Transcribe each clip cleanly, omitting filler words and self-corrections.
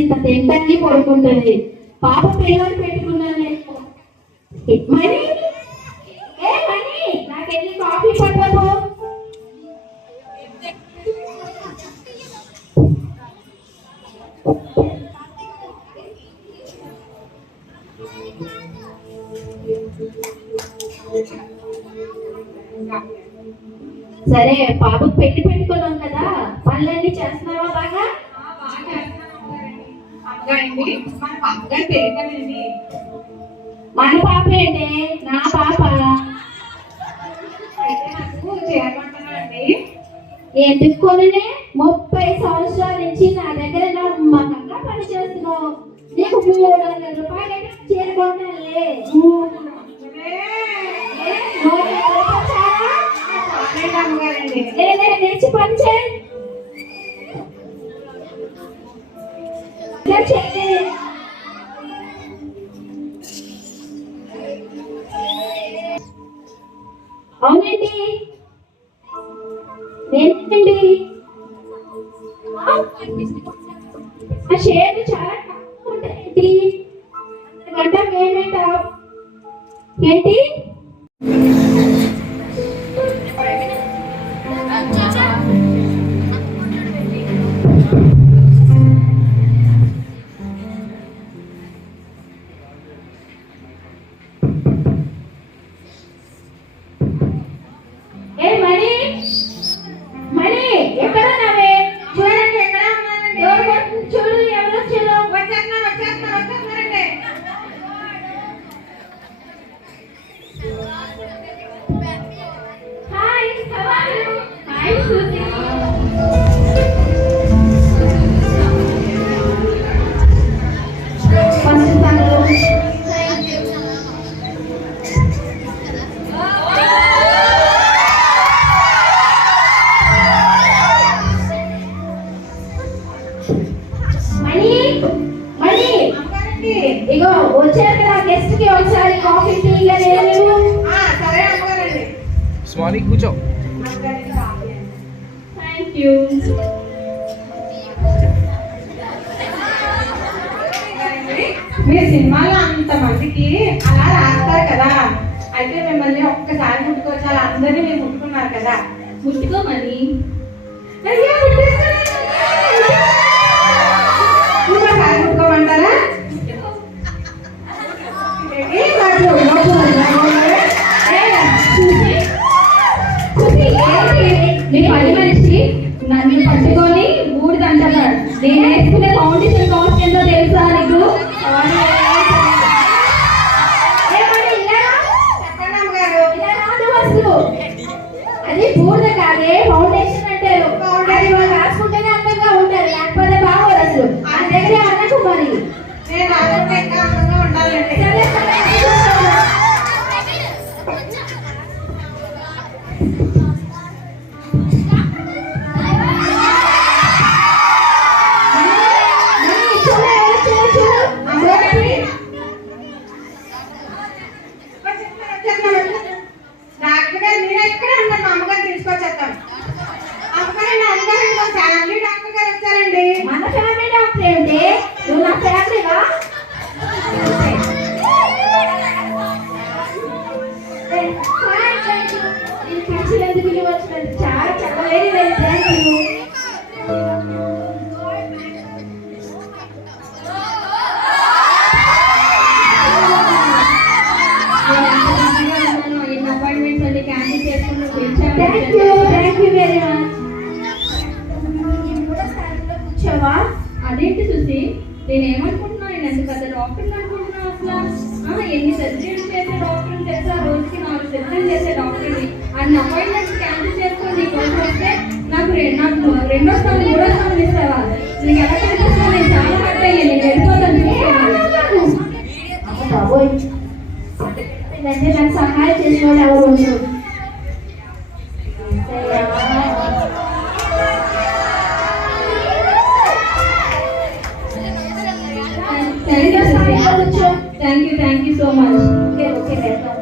ఇంత తింటానికి పడుకుంటుంది. పాప పిల్లలు పెట్టుకున్నాను. మనీ ఏ మనీ నాకెళ్ళి కాఫీ పట్టము. సరే పాపకు పెట్టుకున్నాం కదా, పనులన్నీ చేస్తున్నావా బాగా? మన పాప ఏంటి? నా పాప. ఎందుకు కొననే? 30 సంవత్సరాల నుంచి నా దగ్గర నమ్మకంగా పని చేస్తున్నావు. నీకు 300 రూపాయలు చేరుకుంటానులే. నేర్చి పని చేయి. అవునండి, ఏంటండి ఆ షేర్లు చాలా తక్కువ ఉంటాయండి. గంట పేమెంట్ ఏంటి? ఇగో వచ్చారు కదా గెస్ట్ కి ఒకసారి కాఫీ టీ లేవు. సరే అమ్మగారండి. స్వామి కూర్చో. Thank you. మీరు సినిమాలో అంత మందికి అలా రాస్తారు కదా, అయితే మిమ్మల్ని ఒక్కసారి ముట్టుకోవచ్చు. అలా అందరినీ మీరు ముట్టుకున్నారు కదా, ముట్టుకోమని. ఇంకోసారి ముట్టుకోమంటారా? పని మనిషి నన్ను పట్టుకొని ఊడిదంటున్నాడు. నేను వేసుకునే ఫౌండేషన్ కాస్ట్ ఎంతో తెలుసా నీకు? అది బూడిద కాదే, ఫౌండేషన్ అంటే రాసుకుంటేనే అందంగా ఉంటారు, లేకపోతే బాగోదు అసలు. ఆ దగ్గర అనకు మరి. నేను అందంగా ఉండాలండి. మన ఫ్యామిలీ డాక్టర్ ఏంటి? నువ్వు నా ఫ్యామిలీగా? నేను పిలిచినందుకు నువ్వు వచ్చినందుకు చాలా చాలా very very thank you. Appointments అన్ని క్యాన్సిల్ చేసుకుని థ్యాంక్ యూ వెరీ మచ్. అదేంటి చూసి, నేను ఏమనుకుంటున్నాను, నేను ఎంత పెద్ద డాక్టర్ అనుకుంటున్నాను అసలు. ఎన్ని సర్జరీలు చేసే డాక్టర్ని తెలుసా? రోజుకి 4 సర్జరీలు చేసే డాక్టర్ని. అన్ని అపాయింట్మెంట్స్ క్యాన్సిల్ చేసుకొని నీకు రోజు వస్తే నాకు రెండో స్థానం 3వ స్థానం ఇస్తావా? నీకు ఎలా కనిపిస్తున్నా? నేను చాలా హర్ట్ అయ్యాను. నేను వెళ్ళిపోతాను. నాకు సహాయం చేసిన వాళ్ళు ఎవరు ఉండరు. Thank you so much. Okay, welcome.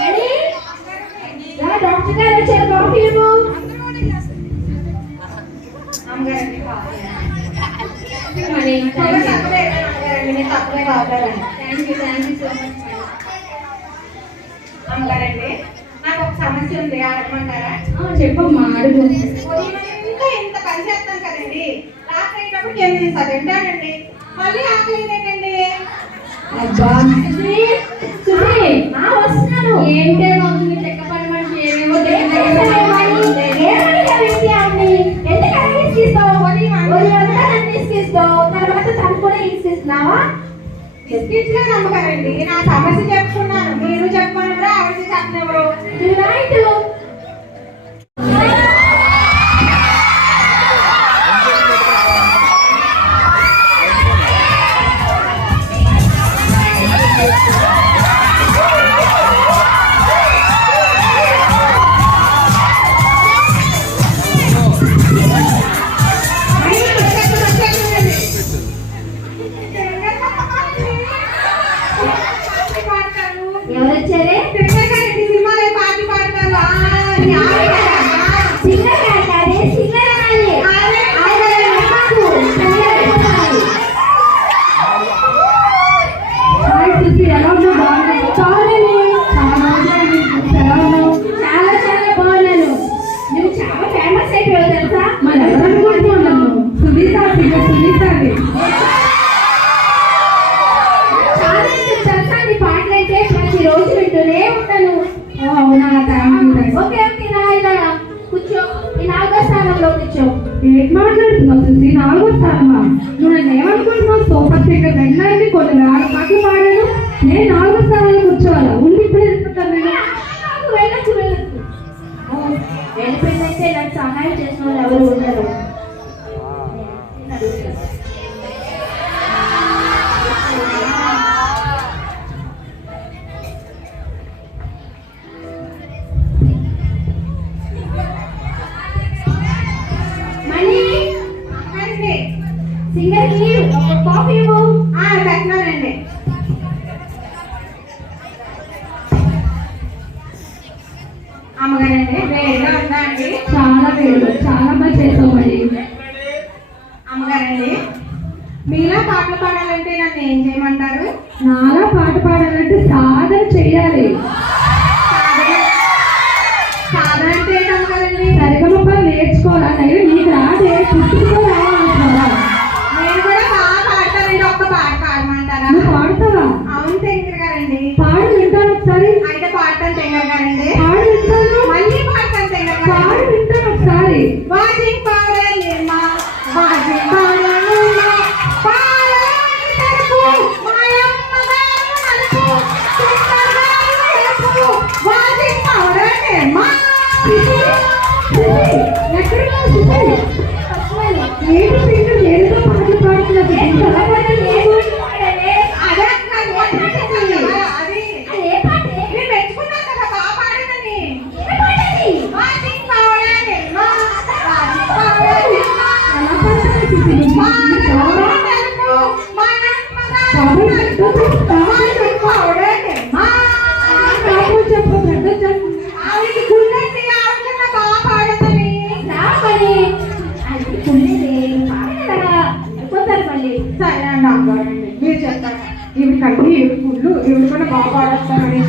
Ready? Doctor garu వచ్చారు, కాఫీ ఇవ్వు. అమ్మగారండి కావాలి. మరి తప్పకుండా అమ్మగారండి, మీరు తప్పకుండా కావాలండి. Thank you so much madam. అమ్మగారండి, నాకు ఒక సమస్య ఉంది, అడగమంటారా? చెప్పమ్మా, అడుగు. ఉదయం అంతా ఇంత పని చేస్తాను కదండి, రాత్రి అయినప్పుడు ఎంత తింటానండి, మళ్ళీ ఆకలి ఏంటండి? అబ్బా వస్తున్నాను. ఏంటే అవుతుంది చెక్క పని మనిషి, ఏమేమో ఇస్కించలేదు అమ్మగారండి, నా సమస్య చెప్పుకున్నాను, మీరు చెప్పుకున్నారా ఆవిడ చెప్పినెవరు? ఎవరు వచ్చారే? సినిమాలో పాటలు పాడతారు. చాలా చాలా బాగున్నాను. నువ్వు చాలా ఫేమస్ అయిపోయావు తెలుసా? మరి ఎవరనుకుంటున్నాను? సునీత సునీతని. చాలా తెలుసా నీ పాటలైతే ప్రతిరోజు వింటూనే ఉంటాను. అవునా, థ్యాంక్ యూ. ఓకే ఓకే రా ఇలా కూర్చో. ఈ 4వ స్థానంలో కూర్చో. ఏం మాట్లాడుతున్నావు సుసి? 4వ స్థానమా? నువ్వు నన్ను ఏమనుకుంటున్నావు? సూపర్ సింగర్ వెళ్ళాలని కొన్ని వేల పాటలు పాడాను, నేను 4వ స్థానంలో కూర్చోవాలా? ఉండి ఇప్పుడు వెళ్తున్నాను నేను. వెళ్ళొచ్చు వెళ్ళిపోయిందంటే నాకు సహాయం చేసిన వాళ్ళు ఎవరు ఉండరు. మణి, సింగర్ కి ఒక కాఫీ ఇవ్వు. పెట్టినానండి. అమ్మగారండి, వేడిగా ఉందా అండి? చాలా వేడు, చాలా బాగా చేసావు మరి. అమ్మగారండి, మీలా పాటలు పాడాలంటే నన్ను ఏం చేయమంటారు? నాలా పాట పాడాలంటే సాధన చెయ్యాలి. సాధన అంటే ఏంటి అమ్మగారండి? సరిగమప నేర్చుకోవాలా? నేను నీకు రాదే, పుట్టుకతో రావాలంటావా? నేను కూడా బాగా పాడతానండి, ఒక్క పాట పాడమంటారా? నువ్వు పాడతావా? అవును టెంకర్ గారండి. పాడు వింటాను ఒకసారి. అయితే పాడతాను టెంకర్ గారండి. పాడు వింటాను. మళ్ళీ పాడతాను టెంకర్ పాడు గారు. వింటాను ఒకసారి. వాజింగ్ పౌడర్ నిర్మా, వాజింగ్ పౌడర్ నిర్మా, పాలని తెలుపు, మాయమ్మ గారు నలుపు, చింతగారు ఎరుపు, వాజింగ్ పౌడర్ నిర్మా. ఎక్కడున్నావు సుసి? ఏడు సింగర్ ఏదో పాటలు పాడుతున్నది. అదే నాకు ఓటేసింది. అది నేను మెచ్చుకున్నాను కదా, బాగా పాడిందని. వాజింగ్ పౌడర్ నిర్మా, వాజింగ్ పౌడర్ నిర్మా, ఎలా పాడతావు సుసి? పాలని తెలుపు, మాయమ్మ గారు నలుపు, వాజింగ్ పౌడర్ నిర్మా. చెప్పు, పెద్ద చెప్పు. ఆవిడకి గుండెండి, ఆవిడ బాగా పాడదని. సరే అండి అమ్మగారండి, మీరు చెప్తారు. ఈవిడ కంటే ఈవిడ ఫుల్లు, ఈవిడ కూడా బాగా పాడేస్తారని.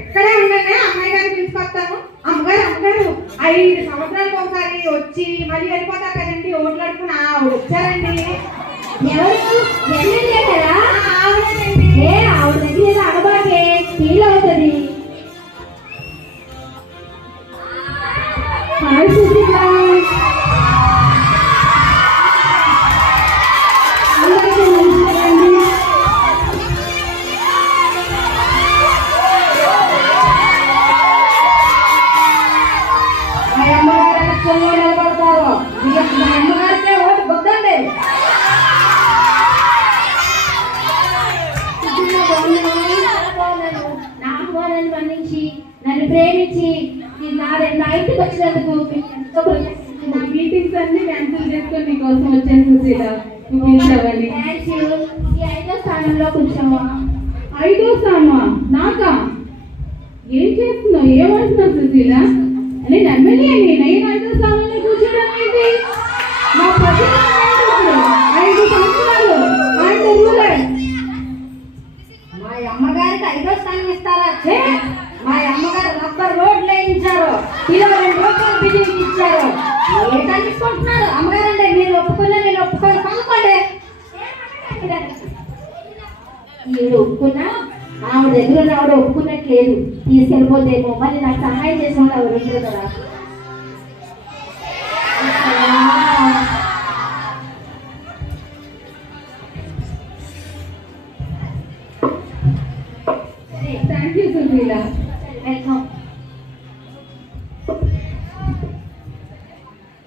ఇక్కడే ఉండండి, అమ్మాయి గారిని పిలుచుకొస్తాను. అమ్మగారు అమ్మగారు 5 సంవత్సరాలకు ఒకసారి వచ్చి మళ్ళీ వెళ్ళిపోతారు కదండి, ఓట్లు అడుగుని ఆవిడ వచ్చారండి. ఆవిడేనండి. ఆవిడ దగ్గర అనబాకే ఫీల్ అవుతుంది. హాయ్ సుశీల. వచ్చినందుకు మీకు ఎంతో నా మీటింగ్స్ అన్ని క్యాన్సిల్ చేసుకొని నీకోసం వచ్చాను సుశీల. నువ్వు పిలిచావని. Thanks you. ఈ 5వ స్థానంలో కూర్చోవా. 5వ స్థానమా? నాకా? ఏం చేస్తున్నావు? ఏమంటున్నావు సుశీల? నేను ఎమ్మెల్యేని, నేను 5వ స్థానంలో కూర్చోవడం ఏంటి? మా ప్రజలు 5 సంవత్సరాలు ఆయన రూలర్. మా అమ్మగారికి 5వ స్థానం ఇస్తారా? మా అమ్మగారు రబ్బర్ రోడ్లు వేయించారు, కిలో 2 రూపాయలు బిల్డింగ్ ఇచ్చారు. ఏ కనిపించుకుంటున్నారు అమ్మగారంటే? మీరు ఒప్పుకున్నా నేను ఒప్పుకొని పనుకోండి. మీరు ఒప్పుకున్నా ఆవిడ దగ్గర ఉన్న ఆవిడ ఒప్పుకున్నట్లేదు. తీసుకెళ్ళిపోతేమో మళ్ళీ నాకు సహాయం చేసిన వాళ్ళు ఆవిడ దగ్గర కదా. Thank you Sushila. Welcome.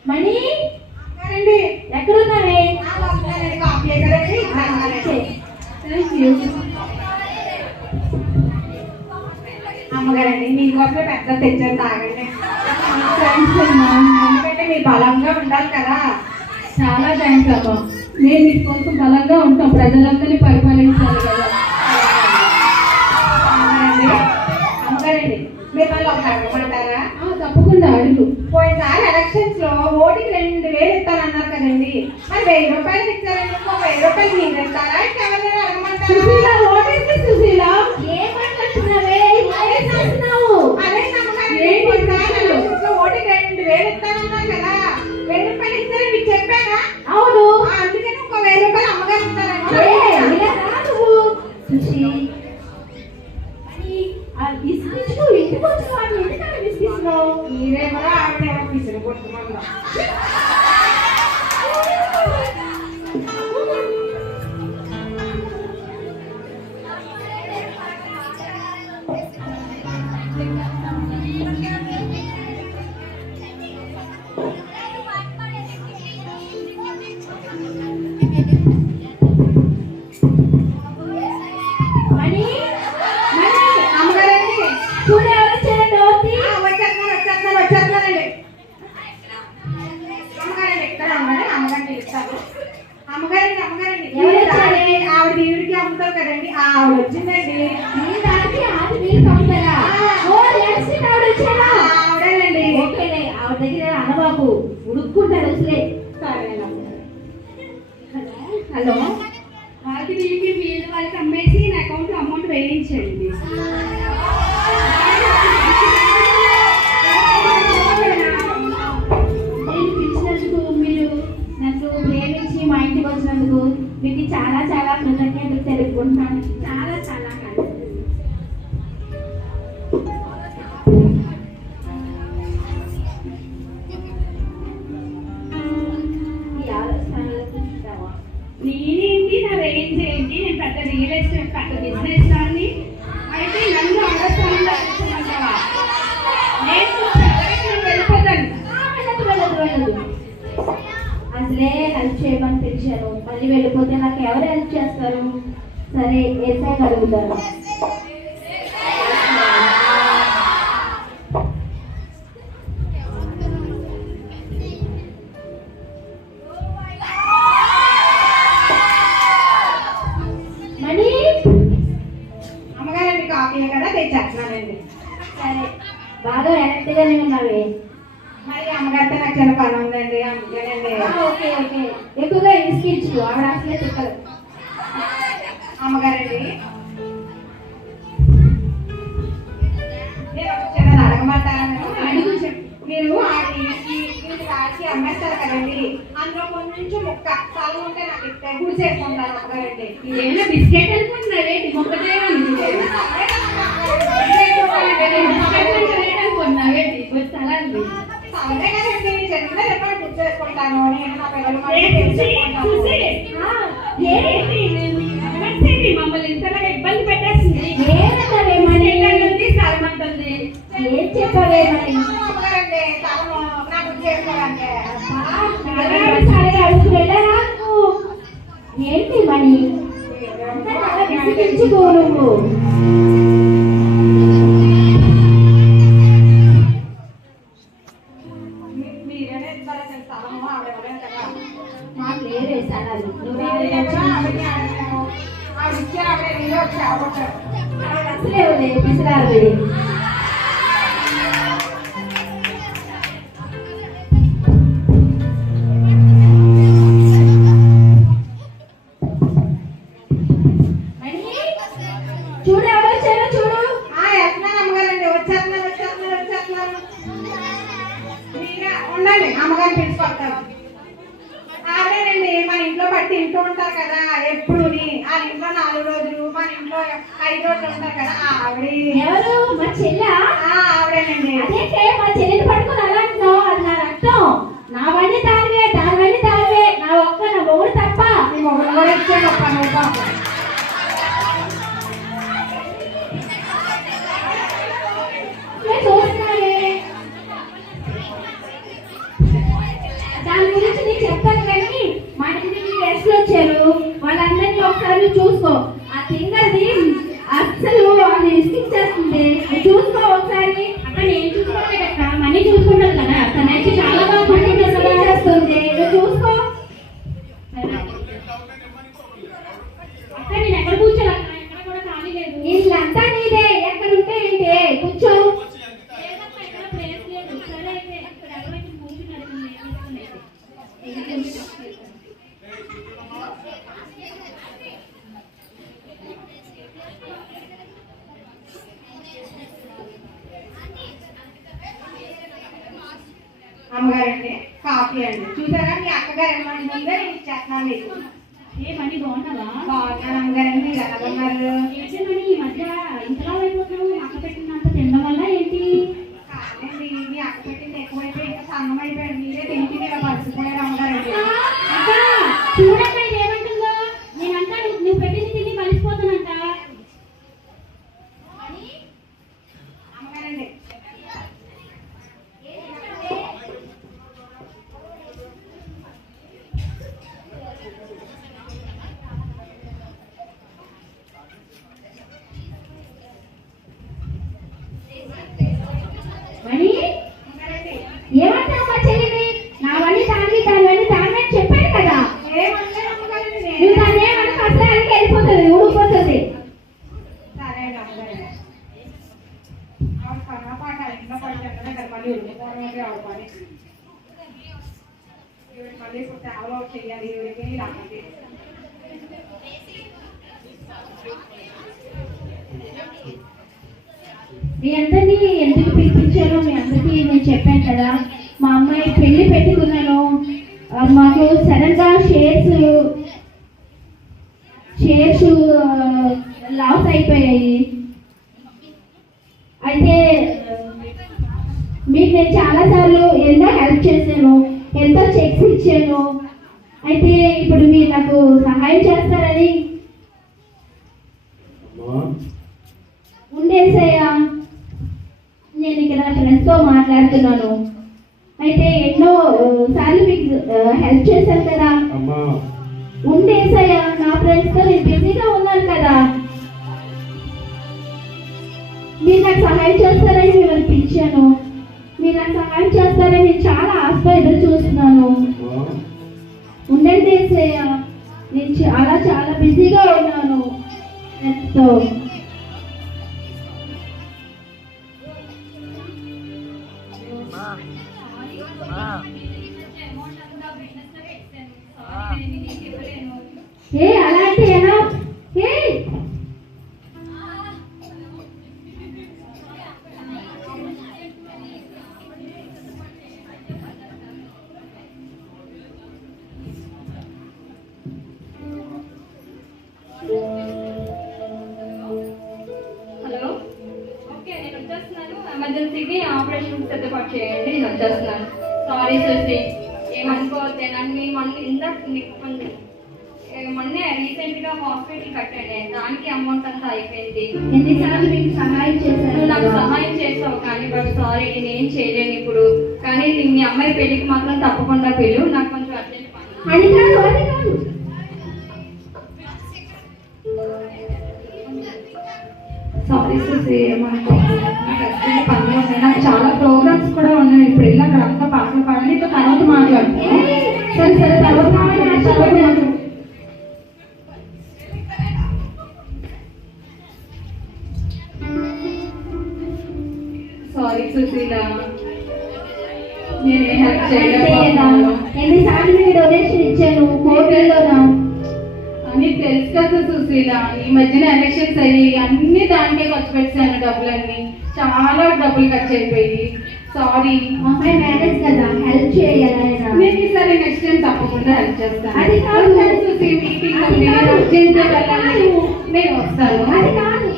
Mani రండి. ఎక్కడున్నావే? కాఫీ కదండి. Thank you. అమ్మగారండి మీకోసమే పెద్ద తెచ్చాను, తాగండి. థ్యాంక్స్ అమ్మా. ఎందుకంటే మీరు బలంగా ఉండాలి కదా. చాలా థ్యాంక్స్ అమ్మా. నేను మీకోసం బలంగా ఉంటాం, ప్రజలందరినీ పరిపాలించాలి కదా. అమ్మగారండి మీరు మళ్ళీ ఒక అడగమంటారా? తప్పకుండా అడుగు. పోయినసారి ఎలక్షన్స్ లో ఓటుకి 2000 ఇస్తానన్నారు కదండి, మరి 1000 రూపాయలు ఇచ్చారండి. ఇంకో 1000 రూపాయలు మీరు ఇస్తారా? ఇంకెవరైనా అడగమంటారా? సుశీల, ఓటేసి సుశీల. ఏం మాట్లాడుతున్నావే? ఏం చేస్తున్నావు? అదే నమ్మకాన్ని పోయినసారి ఎలక్షన్స్ లో ఓటుకి 2000 ఇస్తానన్నారు కదా, 1000 రూపాయలు ఇస్తారని మీకు చెప్పానా? అవును. అందుకని ఇంకో 1000 రూపాయలు అమ్మగారు ఏ, ఇస్తారండి. ఇలా రా నువ్వు. సుశీ, విసిగించు. ఇంటికి వచ్చిన వాడిని ఎందుకని విసిగిస్తున్నావు? మీరేమో ఆవిడేమో పిసిరి కొట్టుమన్నా. మణి, మణి, అమ్మగారండి చూడు ఎవరు వచ్చారండి. ఓటి. వచ్చేస్తున్నానండి. అమ్మగారండి ఇక్కడ ఉండండి, అమ్మగారిని పిలుస్తాను. అమ్మగారండి ఎవరు వచ్చారు? ఆవిడ దేవుడికి అమ్ముతారు కదండి, ఆవిడ వచ్చిందండి. నీ దానికి ఆది మీరు పంపుతారా? ఓ, ఎలక్షన్ ఆవిడ వచ్చారా? ఆవిడేనండి. ఓకేలే, ఆవిడ దగ్గర అనబాబు ఉడుక్కుంటాడు అసలే. హలో, వాళ్ళకి వీళ్ళకి వీళ్ళు వాళ్ళకి అమ్మేసి నా అకౌంట్ లో అమౌంట్ వేయించండి. నేను పిలిచినందుకు, మీరు నన్ను ప్రేమించి మా ఇంటికి వచ్చినందుకు మీకు చాలా చాలా కృతజ్ఞతలు తెలుపుకుంటున్నాను. చాలా చాలా ఈ ఆలోచనలో చూస్తావా? నేనేంటి, నా రేంజ్ ఏంటి? నేను పెద్ద రియల్ ఎస్టేట్ పెద్ద బిజినెస్ దాన్ని. అయితే నన్ను ఆలోచనలో కూర్చోమంటావా? నేను వెళ్ళిపోతాను. వెళ్ళదు. అసలే హెల్ప్ చేయమని పిలిచాను, మళ్ళీ వెళ్ళిపోతే నాకు ఎవరు హెల్ప్ చేస్తారు? సరే, ఏసై అడుగుతాను. మణి, అమ్మగారండి కాఫీ కదా తెచ్చేస్తున్నానండి. సరే, బాగా ఎనర్ట్గానే ఉన్నావే. మరి అమ్మగారితో నాకు చాలా పని ఉందండి, అందుకేనండి. ఓకే ఓకే, ఎక్కువగా విసిగించు, ఆవిడ అసలే తిక్కదు. అమ్మగారండి నేను ఒక చిన్నది అడగమంటారా? అడుగు. మీరు ఆడికి అమ్మేస్తారు కదండి, అందులో కొంచెం ముక్క స్థలం ఉంటే నాకు ఇస్తే గుడి చేసుకుంటాను అమ్మగారండి. ఏమైనా బిస్కెట్ అనుకుంటున్నావేంటి? మొక్కజేయాలి అనుకుంటున్నావేంటి? స్థలాన్ని స్థలమే కదండి, చిన్న ఎక్కడ గుడి చేసుకుంటాను, నేను నా పిల్లలు ఏంటి మమ్మల్ని ఇంతలాగా ఇబ్బంది పెట్టేసింది? ఏమన్నావే మణి? స్థలం అంటుంది. ఏం చెప్పవే మణి? అమ్మగారండి స్థలము నా గుడి చేసుకోవాలంటే. సరే, అడుగు వెళ్ళరా నువ్వు? ఏంటి మణి? అంతా అలా విసిగించుకో నువ్వు. అనాలి. నువ్వు అసలే ఉంది పిసిరారు. చూడు ఎవరు వచ్చారో చూడు. ఎట్లా అమ్మగారండి వచ్చేస్తున్నారు ఉండండి అమ్మగారిని పిలుచుకొస్తాను. ఆవిడేనండి మన ఇంట్లో బట్టి ఇంట్లో ఉంటారు కదా ఎప్పుడు ఆ ఇంట్లో 4 రోజులు మన ఇంట్లో 5 రోజులు ఉంటారు కదా ఆవిడ. ఎవరు? మా చెల్లా? ఆవిడేనండి. అదేంటే మా చెల్లిని పట్టుకుని అలా అంటున్నావు? అది నా రక్తం. నా వన్నీ దానివే నా ఒక్క నా మొగుడు తప్ప. మీ మొగుడు కూడా ఇచ్చే గొప్ప నువ్వు. చూస్తున్నానే దాని గురించి నీకు చెప్తాను కానీ మా ఇంటికి గెస్ట్లు వచ్చారు, వాళ్ళందరినీ ఒకసారి చూసుకో. ఆ తింగది అస్సలు అది ఇసుకిచ్చేస్తుంది, చూసుకో ఒకసారి. అక్కడ నేను చూసుకోవాలి కదా, మనీ చూసుకుంటాను కదా, తనైతే చాలా బాగా చేస్తుంది. నువ్వు చూసుకో. అక్కడ నేను ఎక్కడ కూర్చోాలి? ఎక్కడ కూడా ఖాళీ లేదు. ఇల్లంతా నీదే, ఎక్కడ ఉంటే ఏంటి కూర్చో. అమ్మగారండి కాఫీ అండి. చూసారా మీ అక్కగారు ఏమంటుందో నేను ఇచ్చేస్తున్నాను మీకు. ఏమని బాగున్నావా? బాగున్నాను అమ్మగారండి. మీరు ఎలా ఉన్నారు? ఏంటని ఈ మధ్య ఇంతలా అయిపోతున్నావు? అక్క పెట్టినంత తినడం వల్ల ఏంటి? కాదండి మీ అక్క పెట్టింది ఎక్కువైపోయి ఇంకా సన్నం అయిపోయింది. మీరే తింటే ఇలా మర్చిపోయారు అమ్మగారండి. అక్క చూడక్క ఇది ఏమంటుందో. నేనంతా నువ్వు పెట్టింది తిని కలిసిపోతానంట. అమ్మగారండి మణి ఏమంటావు మా చెల్లిని? నావన్నీ దానివన్నీ అని చెప్పాను కదా. ఏమన్నారు అమ్మగారండి? నువ్వు దాన్ని ఏమన్నా అసలు వెళ్ళిపోతుంది, ఊడిపోతుంది. సరే అండి అమ్మగారండి. ఆవిడ పనాపాట ఇంట్లో పడితే కదా మళ్ళీ ఉడికిపోవడం ఆవిడ పని. ఈవిడ మళ్ళీ ఇప్పుడు సేవలో చెయ్యాలి ఈవిడికి రావాలి. మీ అందరినీ ఎందుకు పిలిపించారో మీ అందరికీ నేను చెప్పాను కదా. మా అమ్మాయి పెళ్లి పెట్టుకున్నాను, మాకు సడన్ గా షేర్స్ లాస్ అయిపోయాయి. అయితే మీకు నేను చాలాసార్లు ఎంతో హెల్ప్ చేశాను, ఎంతో చెక్స్ ఇచ్చాను. అయితే ఇప్పుడు మీరు నాకు సహాయం చేస్తారని ఉండేసయ్యా. నేను ఇక్కడ ఫ్రెండ్స్తో మాట్లాడుతున్నాను. అయితే ఎన్నో సార్లు మీకు హెల్ప్ చేశాను కదా. ఉండేసయ్యా, నా ఫ్రెండ్స్తో నేను బిజీగా ఉన్నాను కదా. మీరు నాకు సహాయం చేస్తారని మిమ్మల్ని పిలిచాను. మీరు నాకు సహాయం చేస్తారని నేను చాలా ఆశగా ఎదురు చూస్తున్నాను. ఉండండి ఏసయ్యా, నేను చాలా బిజీగా ఉన్నాను ఫ్రెండ్స్తో. అలాంటి ఎలా హలో, ఓకే నేను వచ్చేస్తున్నాను. ఎమర్జెన్సీకి ఆపరేషన్ సిద్ధపాటు చేయండి, నేను వచ్చేస్తున్నాను. సారీ సుసి, ఏమనుకోవద్దే. నన్ను మొన్నే రీసెంట్గా హాస్పిటల్ కట్టాను, దానికి అమౌంట్ అంతా అయిపోయింది. ఎన్నిసార్లు మీకు సహాయం చేశాను? నాకు సహాయం చేస్తావు కానీ బట్ సారీ నేనేం చేయలేను ఇప్పుడు. కానీ మీ అమ్మాయి పెళ్ళికి మాత్రం తప్పకుండా పిలు, నాకు కొంచెం అర్జెంట్ పని. అది కాదు సారీ సుసి, నాకు అర్జెంట్ పని ఉన్నాయి. నాకు చాలా ప్రోగ్రామ్స్ కూడా ఉన్నాయి. ఇప్పుడు వెళ్ళి అక్కడ అంతా పాటలు పాడాలి, తర్వాత మాట్లాడుతున్నాను. సరే తర్వాత చదువుకున్నాను. సారీ సుశీల, నేనే హెల్ప్ అంతేనా? చేయలేకపోతున్నాను. ఎన్నిసార్లు మీకు డొనేషన్ ఇచ్చాను కోర్టులోనా? అని తెలుసు కదా సుశీల, ఈ మధ్యన ఎలక్షన్స్ అయ్యి అన్ని దానికే ఖర్చు పెట్టాను, డబ్బులన్నీ చాలా డబ్బులు ఖర్చు అయిపోయి. సారీ. అమ్మాయి మ్యారేజ్ కదా, హెల్ప్ చేయాలైనా. నేను ఈసారి నెక్స్ట్ టైం తప్పకుండా హెల్ప్ చేస్తాను. అది కాదు. సుశీ, మీటింగ్ అది ఉంది, కాదు. అర్జెంట్ వెళ్ళాలి. నేను వస్తాను. అది కాదు.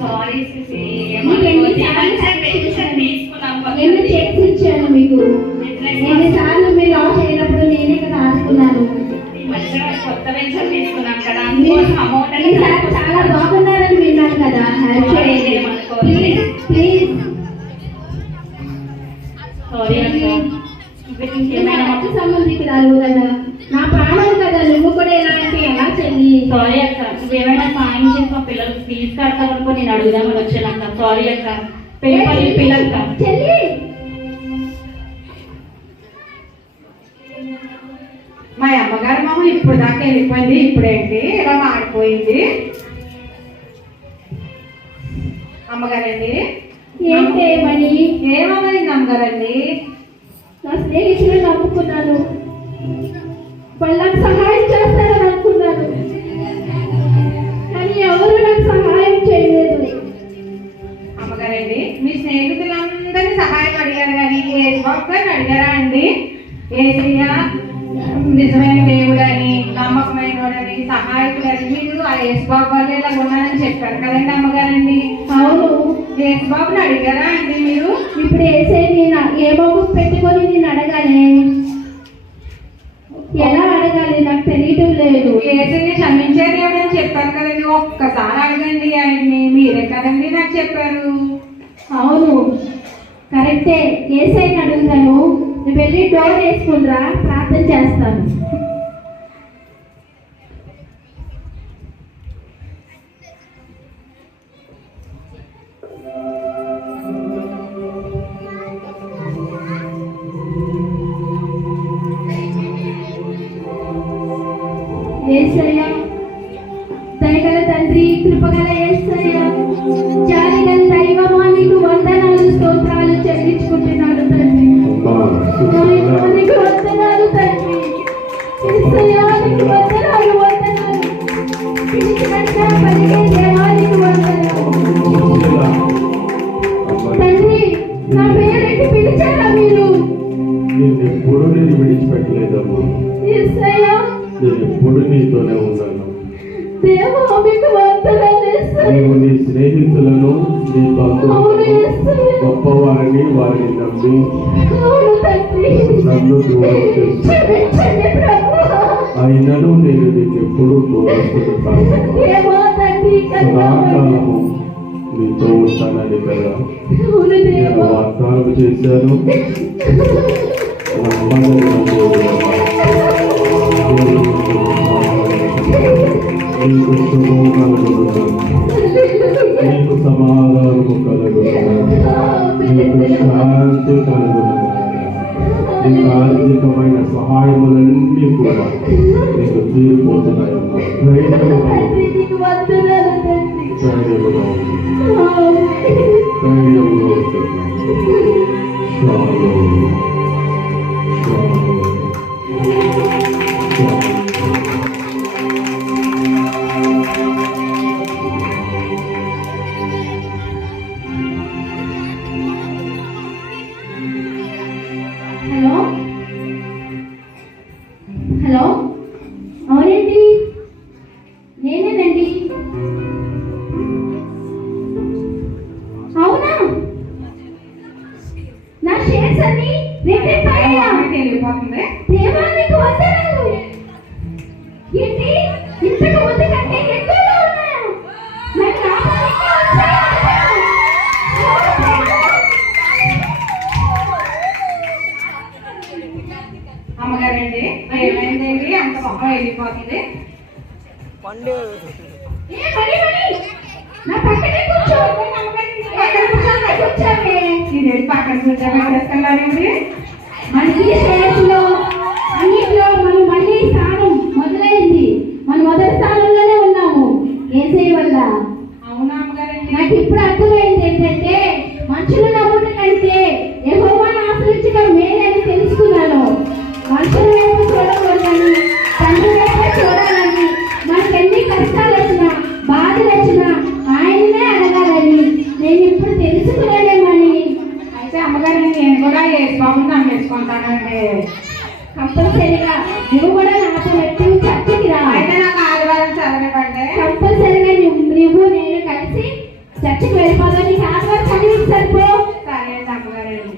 సారీ సుశీ, మీకు ఎన్ని చెక్స్ ఇచ్చాను మీకు? ఎన్నిసార్లు మీరు లాస్ అయినప్పుడు నేనే కదా ఆదుకున్నాను. కొత్త వెంచర్ తీసుకున్నాం కదా, ఈసారి చాలా బాగున్నారని విన్నాను కదా, హెల్ప్ చేయండి ప్లీజ్ ప్లీజ్. సారీ అక్క. రక్త సంబంధికురాలు కదా, నా ప్రాణం కదా, నువ్వు కూడా ఎలా అంటే ఎలా చెల్లి? సారీ అక్క, నువ్వేమైనా సాయం చేసి మా పిల్లలకు ఫీజు కడతామనుకో నేను అడుగుదామని వచ్చానక్క. సారీ అక్క, పేపర్లు పిల్లక్క. చెల్లి మా అమ్మగారు మామ ఇప్పుడు దాకా వెళ్ళిపోయింది, ఇప్పుడేంటి ఇలా మాడిపోయింది? అమ్మగారండి ఏంటేమని? ఏమమ్మని అమ్మగారండి? నా స్నేహితులను నమ్ముకున్నాను, వాళ్ళకి సహాయం చేస్తారని అనుకున్నాను, కానీ ఎవరు నాకు సహాయం చేయలేదు. అమ్మగారండి, మీ స్నేహితులందరినీ సహాయం అడిగారు కానీ యేసుబాబు గారిని అడిగారా అండి? ఏసయ్య నిజమైన దేవుడని, నమ్మకమైనడని, సహాయకుడని మీరు ఆ యేసుబాబు వాళ్ళు ఇలా ఉన్నారని చెప్పారు కదండి అమ్మగారండి. అవును, యేసుబాబుని అడిగారా అండి మీరు? ఇప్పుడు వేసే నేను ఏ బాబు పెట్టుకొని నేను అడగాలి, ఎలా అడగాలి నాకు తెలియటం లేదు. ఏసయ్య క్షమించే దేవుడు అని చెప్పారు కదండి, ఒక్కసారి అడగండి ఆయన్ని, మీరే కదండి నాకు చెప్పారు. అవును కరెక్టే, ఏసైని అడుగుతాను. నువ్వు వెళ్ళి డోర్ వేసుకుంటా, ప్రార్థన చేస్తాను. యేసయ్యా, దయగల తండ్రి, కృపగల యేసయ్యా, జాలిగల దైవమా, నీకు వందనాలు స్తోత్రాలు చెల్లించుకుంటున్నాను తండ్రి. నీకు వందనాలు తండ్రి. యేసయ్యా, నీకు వందనాలు వందనాలు. పిలిచినట్టు పలికే దేవా, నీకు వందనాలు. తండ్రి, నా పేరెట్టి పిలిచారా మీరు? ఎప్పుడు నేను విడిచిపెట్టలేదమ్మా, యేసయ్యా, నేను ఎప్పుడు నీతోనే ఉన్నాను. దేవా, మీకు వందనాలు యేసయ్యా. నీవు నీ స్నేహితులను, నీ అవును బంధువులను, యేసయ్యా. గొప్పవారిని వారిని నమ్మి అవును తండ్రి. నన్ను దూరం చేస్తున్నావు. క్షమించండి ప్రభువా. అయినను నేను నీకు ఎప్పుడు దూరస్తుడు కాదు. దేవా తండ్రి, సదాకాలము నీతో ఉంటానని కదా అవును నేను దేవా. వాగ్దానం చేశాను. నమ్మదగిన దేవుడమ్మా. నీకు శుభం కలుగును, నీకు సమాధానము కలుగును, నీకు శాంతి కలుగును. నీకు ఆర్థికమైన సహాయములన్నీ కూడా నీకు తీరిపోతున్నాయమ్మా. ధైర్యముగా తండ్రి, నీకు వందనాలు తండ్రి. ధైర్యముగా ఆమేన్. ధైర్యముగా ఉంటున్నాను. Shalom, shalom, shalom. Hello hello, అవునండి, నేనేనండి. అవునా, నా షేర్స్ అన్ని రిటర్న్ అయ్యాయా? వెళ్ళిపోతుంది. దేవా, నీకు వందనాలు. ఏంటి, ఇంతకు ముందు కంటే ఎక్కువగా ఉన్నాయా? నాకు లాభాలు ఇంకా వచ్చాయా? అమ్మగారండి, ఏమైందండి అంత మొహం వెళ్ళిపోతుంది? ఏ మణి, మణి, నా పక్కనే కూర్చో. పక్కన కూర్చోండి. కూర్చోవే. ఇదేంటి పక్కన కూర్చోబెట్టేస్తున్నారండి? మనకి స్టేజ్లో అన్నిట్లో మనం మళ్ళీ స్థానం మొదలైంది. మనం మొదటి స్థానంలోనే ఉన్నాము ఏసై వల్ల. అవునా అమ్మగారండి? నాకు ఇప్పుడు అర్థమైంది ఏంటంటే మనుషులు నమ్ముట కంటే యెహోవాను ఆశ్రయించడం మేలని తెలుసుకున్నాను. మనుషుల వైపు చూడకూడదని, తండ్రి వైపు చూడాలని, మనకు ఎన్ని కష్టాలు వచ్చినా బాధలు వచ్చినా ఆయననే అడగాలని నేను ఇప్పుడు తెలుసుకున్నానేమని. అయితే అమ్మగారిని నేను కూడా బాబుని నమ్మేసుకుంటానండి. కంపల్సరిగా నువ్వు కూడా నాతో వ్యక్తి చర్చకి రా. అయితే నాకు ఆదివారం చదవనివ్వండి. కంపల్సరిగా నువ్వు నేను కలిసి చర్చకి వెళ్ళిపోదా. నీకు ఆదివారం చదివి సరిపో. సరే అండి అమ్మగారండి.